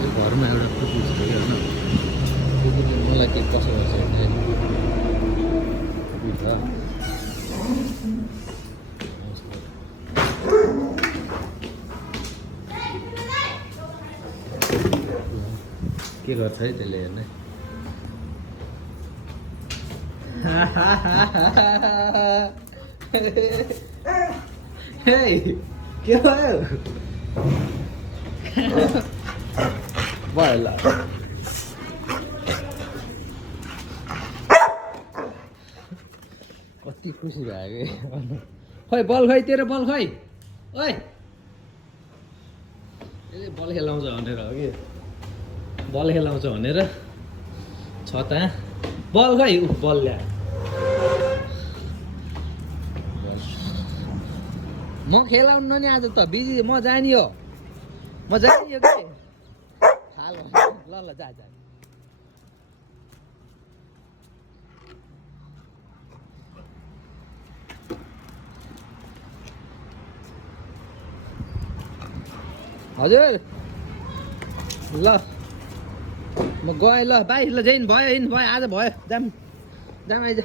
यो घरमा एउटा कुकुर छ कि होइन कुकुरले मलाई के कसो गर्छ भने कुकुर छ के गर्छ है त्यसले हेर्ने के भयो भयो ल कति खुसी भयो खै बल खै तेरो बल खै ओइ यसले बल खेलाउँछ भनेर हो कि बल खेलाउँछ भनेर छ त बल खै बल ल्या म खेलाउनु नि आज त बिजी म जाने हो म जाने हो कि हाल ल ल जा जा हजुर ल म गएँ ल बाई ल जैन भयो आज भयो जाम जाम आइज